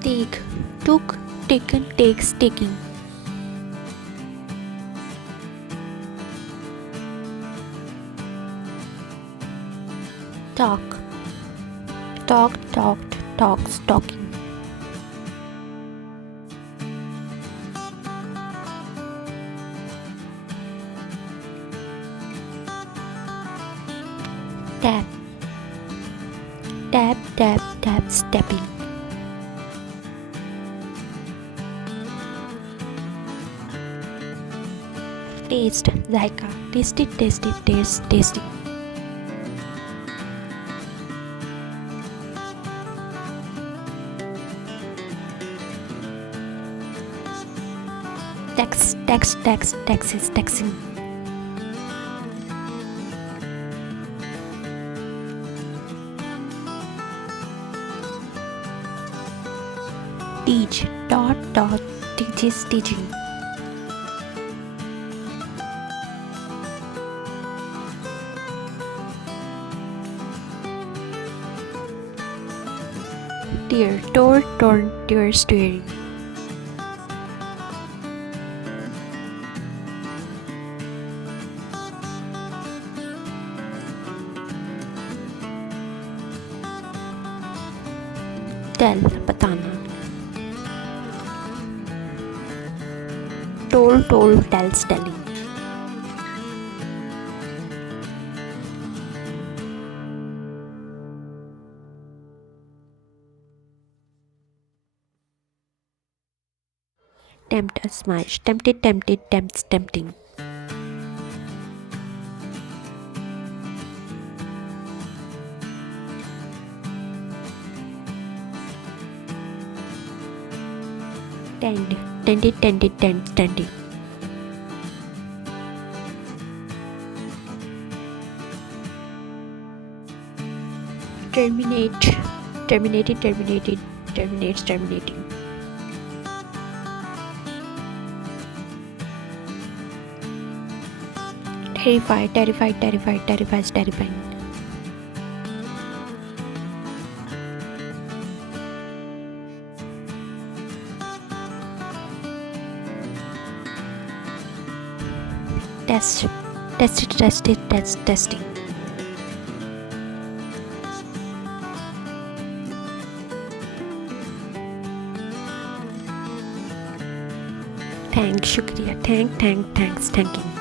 Take, took, taken, takes, taking. Talk, talk, talked, talks, talking. Tap, tap, tap, tap, stepping. Taste, zaika, tasty, tasty, taste, tasty. Text, text, text, taxes, texting. Teach, taught, taught, teaches, teaching. Tear, tore, torn, tears, tearing. Tell, बताना. Told, told, tells, telling. Tempt, smudge, tempted, tempted, tempts, tempting. Tend, tended, tended, tends, tending. Terminate, terminated, terminated, terminates, terminating. Terrify, terrified, terrified, terrifies, terrifying. Test, tested, tested, test, testing. Thank, shukriya, thank, thanks, thanking.